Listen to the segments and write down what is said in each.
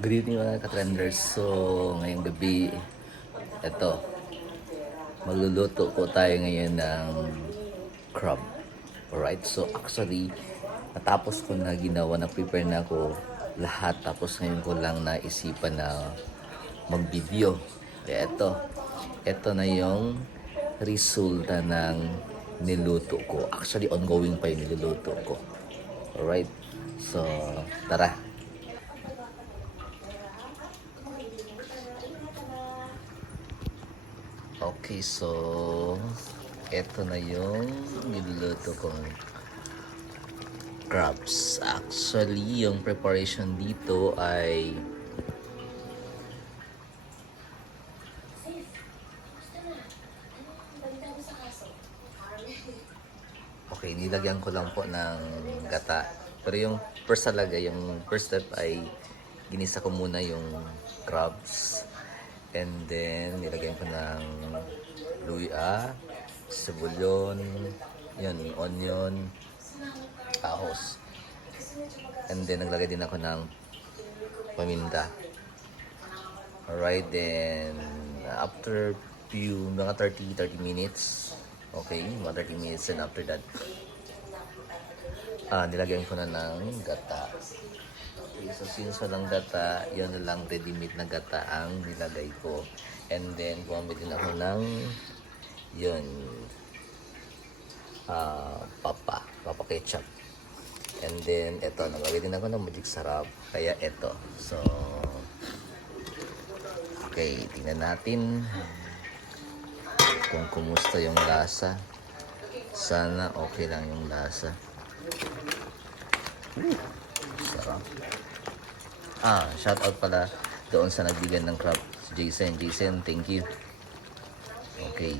Good evening mga ka-trenders. So, ngayong gabi, eto, magluluto po tayo ngayon ng crab. Alright, so actually, natapos ko na ginawa, na-prepare na ako lahat. Tapos ngayon ko lang naisipan na mag-video. Kaya eto na yung resulta ng niluto ko. Actually, ongoing pa yung niluluto ko. Alright, so tara. Okay, so eto na yung niluluto kong crabs. Actually, yung preparation dito ay okay, nilagyan ko lang po ng gata. Pero yung first talaga, yung first step ay ginisa ko muna yung crabs. And then, nilagyan ko ng luya, sibulyon, yun, onion, ahos. And then, naglagay din ako ng paminta. Alright, then, after mga 30 minutes, okay, mga 30 minutes, and after that, nilagyan ko na ng gata. Okay, so since walang gata, yun na lang ready-made na gata ang nilagay ko. And then, gumamit din ako ng yun, papa ketchup. And then, eto, naglagay din ako ng magic sarap. Kaya eto. So, okay, tingnan natin kung kumusta yung lasa. Sana okay lang yung lasa. Sarap. Shout out pala doon sa nagbigyan ng crab, si Jason. Jason, thank you. Okay.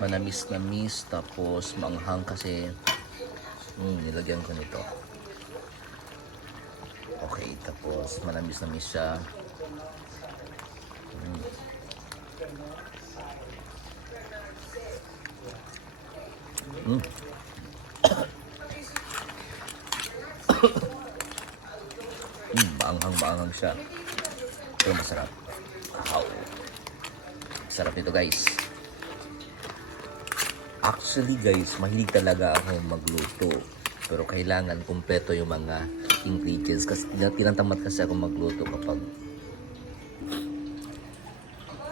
Manamis-namis, tapos maanghang kasi nilagyan ko nito. Okay, tapos manamis-namis siya. Maanghang siya. Pero masarap. Wow. Sarap nito guys. Actually guys, mahilig talaga ako magluto. Pero kailangan kumpleto yung mga ingredients. Kasi tinatamad kasi ako magluto kapag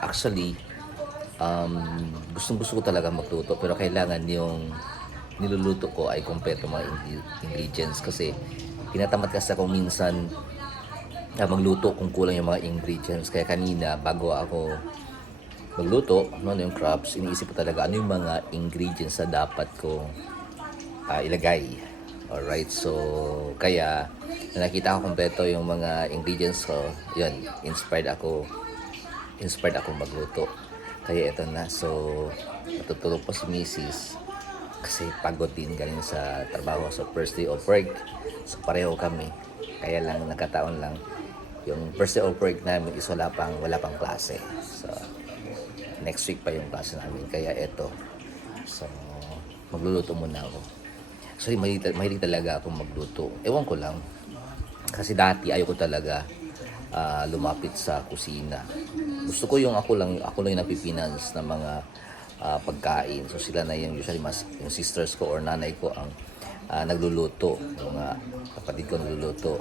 actually, gustong gusto ko talaga magluto. Pero kailangan yung niluluto ko ay kumpleto mga ingredients. Kasi tinatamad kasi ako minsan magluto kung kulang yung mga ingredients. Kaya kanina, bago ako magluto, yung crabs, iniisip ko talaga ano yung mga ingredients na dapat ko ilagay. Alright, so kaya nakita ko kompleto yung mga ingredients ko, yun, inspired ako magluto. Kaya ito na, so natutulog po si Mrs. kasi pagod din galing sa trabaho, sa first day of work. So pareho kami, kaya lang nagkataon lang yung first day of work namin is wala pang klase. So next week pa yung klase namin, kaya eto, so magluluto muna ako. So mahilig talaga ako magluto, ewan ko lang, kasi dati ayoko talaga lumapit sa kusina. Gusto ko yung ako lang yung napipinans ng mga pagkain. So sila na yung usually yung sisters ko or nanay ko ang nagluluto, yung mga kapatid ko nagluluto.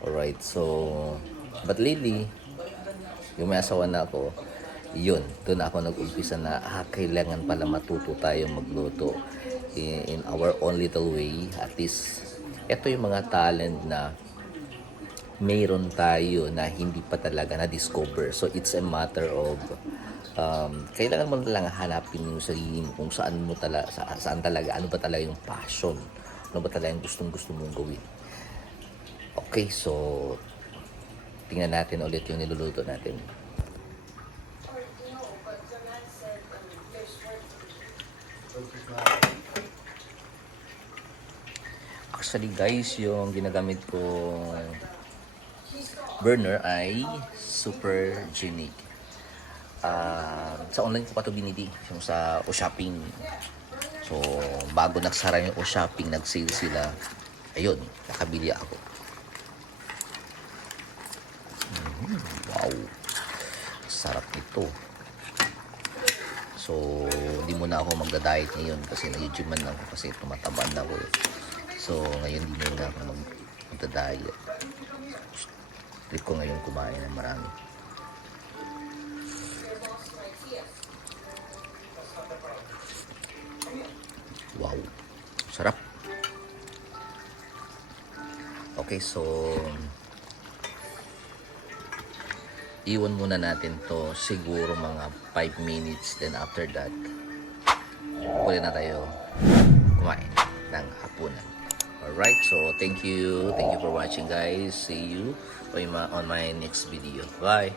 Alright, so but lately yung may asawa na ako, yun, doon ako nag-umpisa na kailangan pala matuto tayong magluto in our own little way. At least ito yung mga talent na mayroon tayo na hindi pa talaga na-discover. So it's a matter of kailangan mo na lang hanapin yung sarili mo kung saan talaga, ano ba talaga yung passion, ano ba talaga yung gustong-gusto mong gawin. Okay, so tingnan natin ulit yung niluluto natin. Actually guys, yung ginagamit ko burner ay Super Genic. sa online ko pa to binili, yung sa O-Shopping. So, bago nagsara yung O-Shopping, nag-sale sila. Ayun, nakabili ako. Wow, sarap nito. So, hindi muna ako magda-diet ngayon kasi nag-gyman lang ako kasi tumataba na ako. So, ngayon hindi muna ako magda-diet. Trip ko ngayon kumain ng marami. Wow, sarap. Okay, so iwan muna natin to siguro mga 5 minutes, then after that pwede na tayo kumain ng hapunan. Alright, so thank you for watching guys. See you on my next video. Bye.